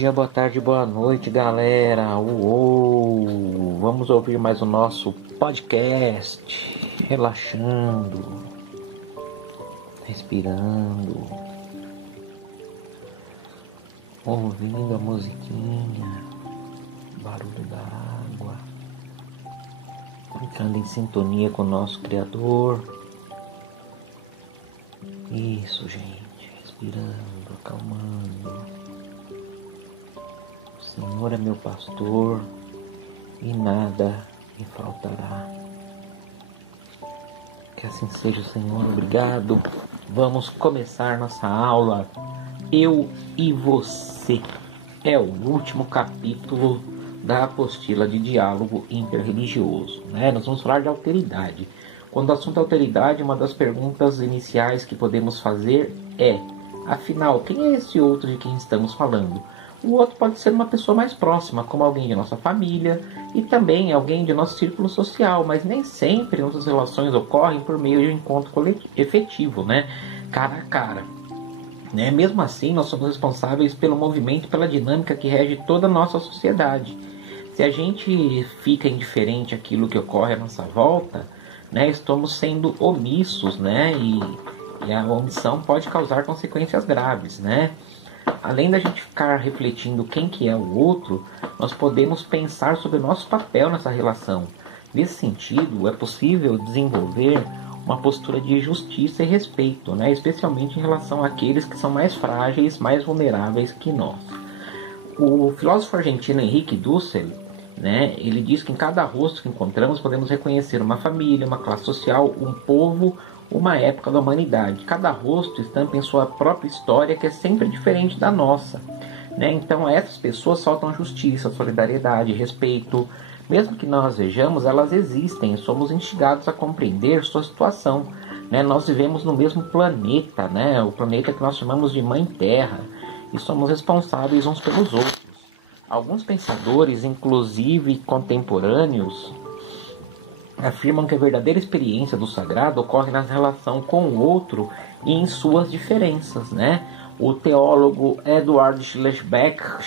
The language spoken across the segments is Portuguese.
dia, boa tarde, boa noite, galera. Uou! Vamos ouvir mais o nosso podcast, relaxando, respirando, ouvindo a musiquinha, barulho da água, ficando em sintonia com o nosso Criador. Isso, gente, respirando, acalmando. O Senhor é meu pastor e nada me faltará. Que assim seja, Senhor. Obrigado. Vamos começar nossa aula. Eu e você. É o último capítulo da apostila de diálogo interreligioso, né? Nós vamos falar de alteridade. Quando o assunto é alteridade, uma das perguntas iniciais que podemos fazer é: afinal, quem é esse outro de quem estamos falando? O outro pode ser uma pessoa mais próxima, como alguém de nossa família e também alguém de nosso círculo social, mas nem sempre nossas relações ocorrem por meio de um encontro efetivo, né? Cara a cara. Né? Mesmo assim, nós somos responsáveis pelo movimento, pela dinâmica que rege toda a nossa sociedade. Se a gente fica indiferente àquilo que ocorre à nossa volta, né, estamos sendo omissos, né? E a omissão pode causar consequências graves, né? Além da gente ficar refletindo quem que é o outro, nós podemos pensar sobre o nosso papel nessa relação. Nesse sentido, é possível desenvolver uma postura de justiça e respeito, né? Especialmente em relação àqueles que são mais frágeis, mais vulneráveis que nós. O filósofo argentino Henrique Dussel, né, ele diz que em cada rosto que encontramos podemos reconhecer uma família, uma classe social, um povo, uma época da humanidade. Cada rosto estampa em sua própria história, que é sempre diferente da nossa, né? Então essas pessoas faltam justiça, solidariedade, respeito. Mesmo que nós vejamos, elas existem, somos instigados a compreender sua situação, né? Nós vivemos no mesmo planeta, né? O planeta que nós chamamos de Mãe Terra, e somos responsáveis uns pelos outros. Alguns pensadores, inclusive contemporâneos, afirmam que a verdadeira experiência do sagrado ocorre na relação com o outro e em suas diferenças, né? O teólogo Edward Schleiermacher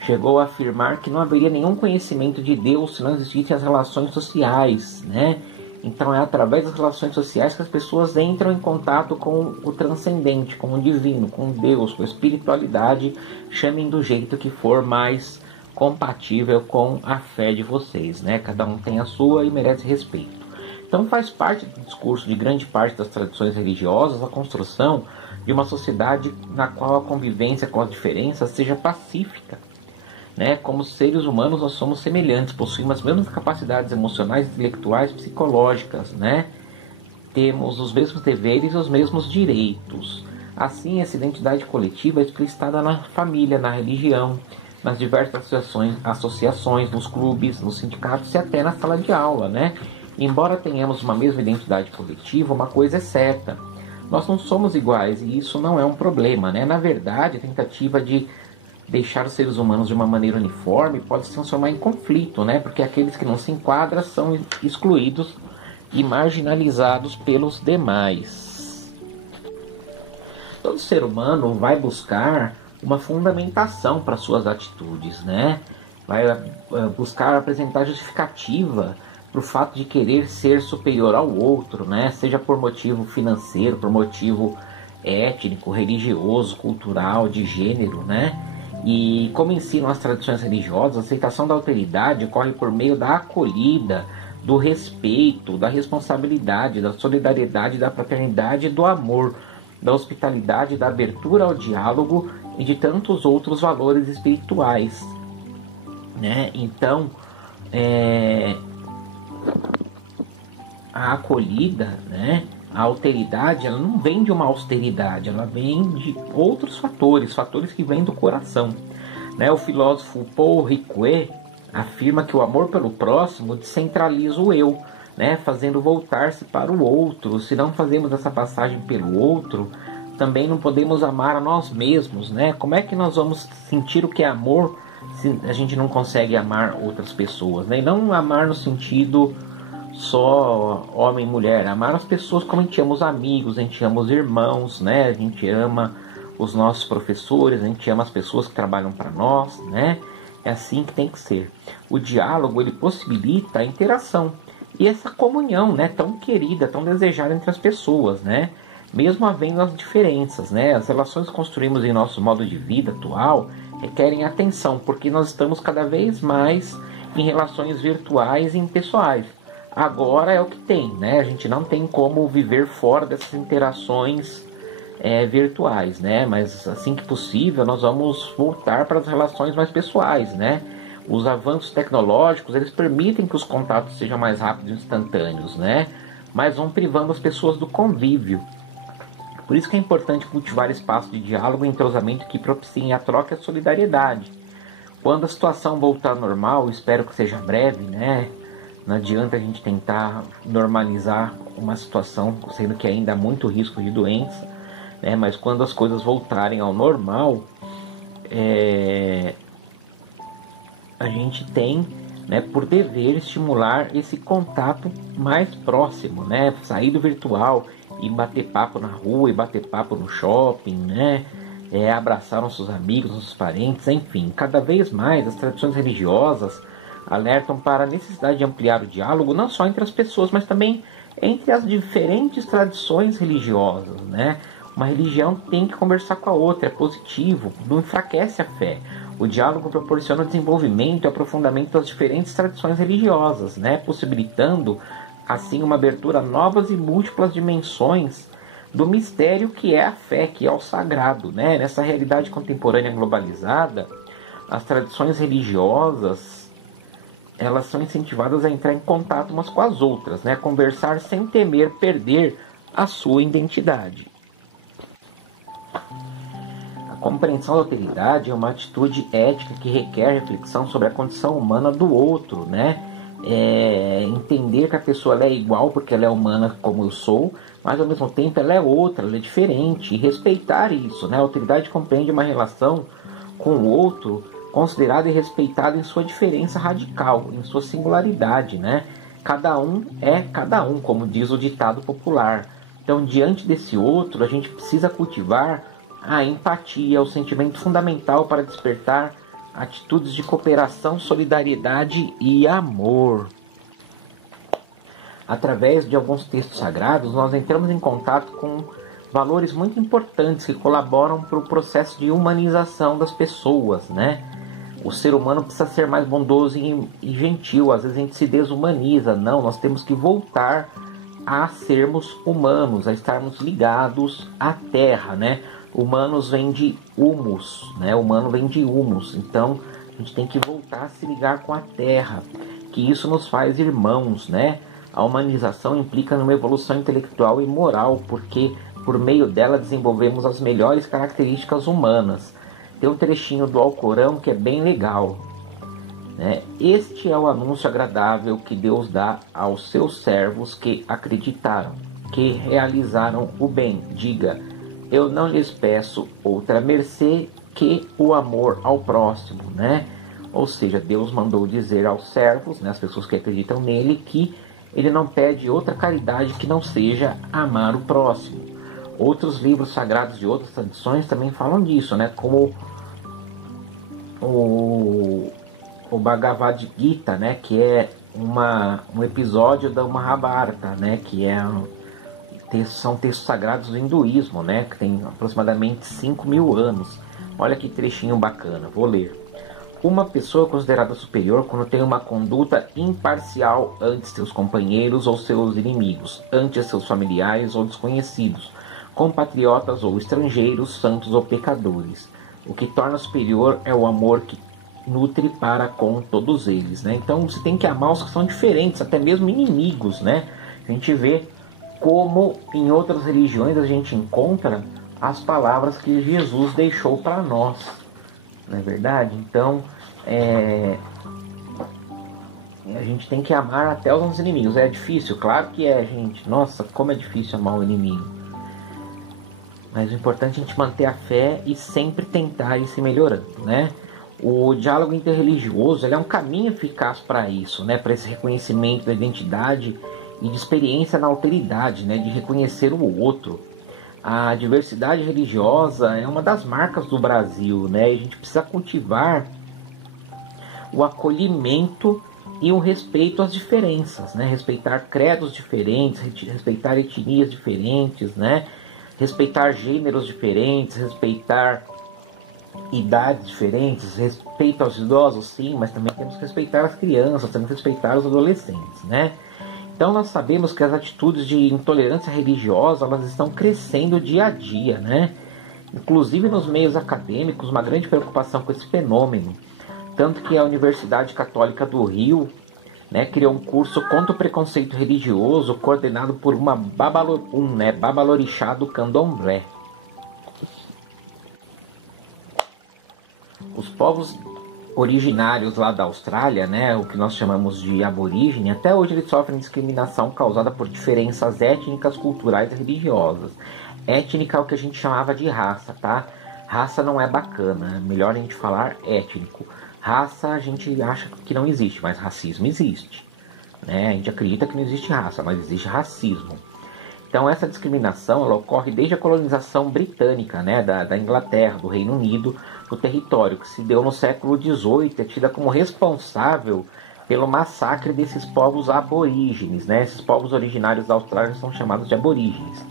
chegou a afirmar que não haveria nenhum conhecimento de Deus se não existissem as relações sociais, né? Então é através das relações sociais que as pessoas entram em contato com o transcendente, com o divino, com Deus, com a espiritualidade, chamem do jeito que for mais compatível com a fé de vocês, né? Cada um tem a sua e merece respeito. Então faz parte do discurso de grande parte das tradições religiosas a construção de uma sociedade na qual a convivência com as diferenças seja pacífica, né? Como seres humanos nós somos semelhantes, possuímos as mesmas capacidades emocionais, intelectuais, psicológicas, né? Temos os mesmos deveres e os mesmos direitos. Assim, essa identidade coletiva é explicitada na família, na religião, nas diversas associações, nos clubes, nos sindicatos e até na sala de aula, né? Embora tenhamos uma mesma identidade coletiva, uma coisa é certa: nós não somos iguais, e isso não é um problema, né? Na verdade, a tentativa de deixar os seres humanos de uma maneira uniforme pode se transformar em conflito, né? Porque aqueles que não se enquadram são excluídos e marginalizados pelos demais. Todo ser humano vai buscar uma fundamentação para suas atitudes, né? Vai buscar apresentar justificativa para o fato de querer ser superior ao outro, né? Seja por motivo financeiro, por motivo étnico, religioso, cultural, de gênero, né? E como ensinam as tradições religiosas, a aceitação da alteridade ocorre por meio da acolhida, do respeito, da responsabilidade, da solidariedade, da fraternidade e do amor, da hospitalidade, da abertura ao diálogo e de tantos outros valores espirituais, né? Então, a acolhida, né? A alteridade, ela não vem de uma austeridade, ela vem de outros fatores que vêm do coração, né? O filósofo Paul Ricoeur afirma que o amor pelo próximo descentraliza o eu, né? Fazendo voltar-se para o outro. Se não fazemos essa passagem pelo outro, também não podemos amar a nós mesmos, né? Como é que nós vamos sentir o que é amor se a gente não consegue amar outras pessoas, né? E não amar no sentido só homem e mulher, amar as pessoas como a gente ama os amigos, a gente ama os irmãos, né? A gente ama os nossos professores, a gente ama as pessoas que trabalham para nós, né? É assim que tem que ser. O diálogo, ele possibilita a interação e essa comunhão, né, tão querida, tão desejada entre as pessoas, né? Mesmo havendo as diferenças, né? As relações que construímos em nosso modo de vida atual requerem atenção, porque nós estamos cada vez mais em relações virtuais e impessoais. Agora é o que tem, né? A gente não tem como viver fora dessas interações virtuais, né? Mas assim que possível nós vamos voltar para as relações mais pessoais, né? Os avanços tecnológicos, eles permitem que os contatos sejam mais rápidos e instantâneos, né? Mas vão privando as pessoas do convívio. Por isso que é importante cultivar espaços de diálogo e entrosamento que propiciem a troca e a solidariedade. Quando a situação voltar ao normal, espero que seja breve, né? Não adianta a gente tentar normalizar uma situação, sendo que ainda há muito risco de doença, né? Mas quando as coisas voltarem ao normal, a gente tem, né, por dever estimular esse contato mais próximo, né? Sair do virtual e bater papo na rua, e bater papo no shopping, né? Abraçar nossos amigos, nossos parentes, enfim. Cada vez mais as tradições religiosas alertam para a necessidade de ampliar o diálogo, não só entre as pessoas, mas também entre as diferentes tradições religiosas, né? Uma religião tem que conversar com a outra, é positivo, não enfraquece a fé. O diálogo proporciona o desenvolvimento e aprofundamento das diferentes tradições religiosas, né? Possibilitando, assim, uma abertura a novas e múltiplas dimensões do mistério que é a fé, que é o sagrado, né? Nessa realidade contemporânea globalizada, as tradições religiosas, elas são incentivadas a entrar em contato umas com as outras, né? Conversar sem temer perder a sua identidade. A compreensão da alteridade é uma atitude ética que requer reflexão sobre a condição humana do outro, né? Entender que a pessoa ela é igual porque ela é humana como eu sou, mas ao mesmo tempo ela é outra, ela é diferente, e respeitar isso, né? A alteridade compreende uma relação com o outro considerado e respeitado em sua diferença radical, em sua singularidade, né? Cada um é cada um, como diz o ditado popular. Então, diante desse outro, a gente precisa cultivar a empatia, o sentimento fundamental para despertar atitudes de cooperação, solidariedade e amor. Através de alguns textos sagrados, nós entramos em contato com valores muito importantes que colaboram para o processo de humanização das pessoas, né? O ser humano precisa ser mais bondoso e gentil. Às vezes a gente se desumaniza. Não, nós temos que voltar a sermos humanos, a estarmos ligados à terra, né? Humanos vem de humus, né? Humano vem de humus. Então a gente tem que voltar a se ligar com a terra, que isso nos faz irmãos, né? A humanização implica numa evolução intelectual e moral, porque por meio dela desenvolvemos as melhores características humanas. Tem um trechinho do Alcorão que é bem legal, né? Este é o anúncio agradável que Deus dá aos seus servos que acreditaram, que realizaram o bem. Diga, eu não lhes peço outra mercê que o amor ao próximo, né? Ou seja, Deus mandou dizer aos servos, né, as pessoas que acreditam nele, que ele não pede outra caridade que não seja amar o próximo. Outros livros sagrados de outras tradições também falam disso, né? Como o Bhagavad Gita, né? Que é um episódio da Mahabharata, né? Que são textos sagrados do hinduísmo, né? Que tem aproximadamente 5.000 anos. Olha que trechinho bacana, vou ler. Uma pessoa considerada superior quando tem uma conduta imparcial ante seus companheiros ou seus inimigos, ante seus familiares ou desconhecidos, compatriotas ou estrangeiros, santos ou pecadores. O que torna superior é o amor que nutre para com todos eles, né? Então você tem que amar os que são diferentes, até mesmo inimigos, né? A gente vê como em outras religiões a gente encontra as palavras que Jesus deixou para nós, não é verdade? Então a gente tem que amar até os nossos inimigos. É difícil? Claro que é, gente. Nossa, como é difícil amar o inimigo. Mas o importante é a gente manter a fé e sempre tentar ir se melhorando, né? O diálogo interreligioso ele é um caminho eficaz para isso, né? Para esse reconhecimento da identidade e de experiência na alteridade, né? De reconhecer o outro. A diversidade religiosa é uma das marcas do Brasil, né? E a gente precisa cultivar o acolhimento e o respeito às diferenças, né? Respeitar credos diferentes, respeitar etnias diferentes, né? Respeitar gêneros diferentes, respeitar idades diferentes, respeito aos idosos, sim, mas também temos que respeitar as crianças, temos que respeitar os adolescentes, né? Então nós sabemos que as atitudes de intolerância religiosa, elas estão crescendo dia a dia, né? Inclusive nos meios acadêmicos, uma grande preocupação com esse fenômeno. Tanto que a Universidade Católica do Rio, né, criou um curso contra o preconceito religioso, coordenado por uma babalorixá do candomblé. Os povos originários lá da Austrália, né, o que nós chamamos de aborígene, até hoje eles sofrem discriminação causada por diferenças étnicas, culturais e religiosas. Étnica é o que a gente chamava de raça, tá? Raça não é bacana, é melhor a gente falar étnico. Raça a gente acha que não existe, mas racismo existe, né? A gente acredita que não existe raça, mas existe racismo. Então essa discriminação ela ocorre desde a colonização britânica, né, da Inglaterra, do Reino Unido, do território, que se deu no século XVIII, é tida como responsável pelo massacre desses povos aborígenes, né? Esses povos originários da Austrália são chamados de aborígenes.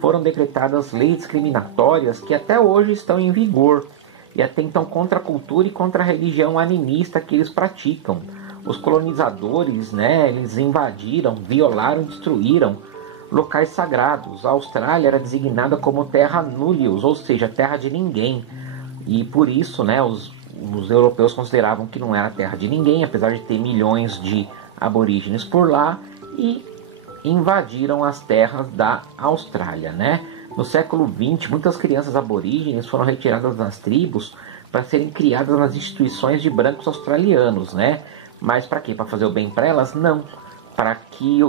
Foram decretadas leis discriminatórias que até hoje estão em vigor e atentam contra a cultura e contra a religião animista que eles praticam. Os colonizadores, né, eles invadiram, violaram e destruíram locais sagrados. A Austrália era designada como terra nullius, ou seja, terra de ninguém. E por isso, né, os europeus consideravam que não era terra de ninguém, apesar de ter milhões de aborígenes por lá, e invadiram as terras da Austrália, né? No século XX, muitas crianças aborígenes foram retiradas das tribos para serem criadas nas instituições de brancos australianos, né? Mas para quê? Para fazer o bem para elas? Não. Para que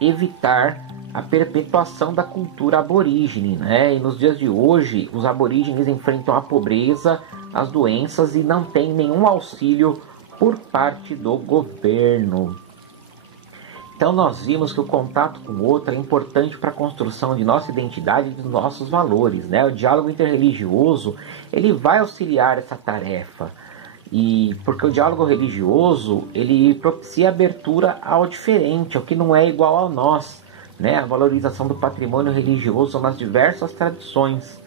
evitar a perpetuação da cultura aborígene, né? E nos dias de hoje, os aborígenes enfrentam a pobreza, as doenças e não têm nenhum auxílio por parte do governo. Então nós vimos que o contato com o outro é importante para a construção de nossa identidade e dos nossos valores, né? O diálogo interreligioso, ele vai auxiliar essa tarefa. E porque o diálogo religioso, ele propicia a abertura ao diferente, ao que não é igual a nós, né? A valorização do patrimônio religioso nas diversas tradições.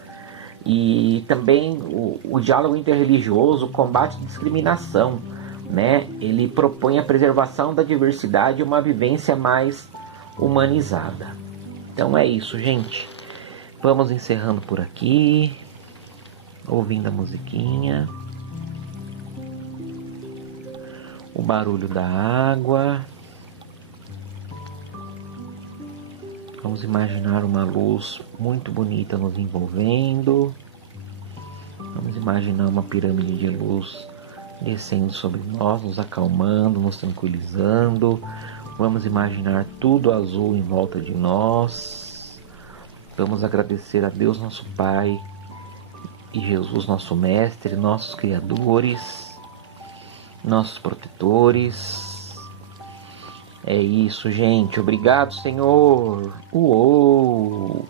E também o diálogo interreligioso combate a discriminação, né? Ele propõe a preservação da diversidade e uma vivência mais humanizada. Então é isso, gente. Vamos encerrando por aqui, ouvindo a musiquinha, o barulho da água. Vamos imaginar uma luz muito bonita nos envolvendo. Vamos imaginar uma pirâmide de luz descendo sobre nós, nos acalmando, nos tranquilizando. Vamos imaginar tudo azul em volta de nós. Vamos agradecer a Deus, nosso Pai, e Jesus, nosso Mestre, nossos criadores, nossos protetores. É isso, gente. Obrigado, Senhor. Uou!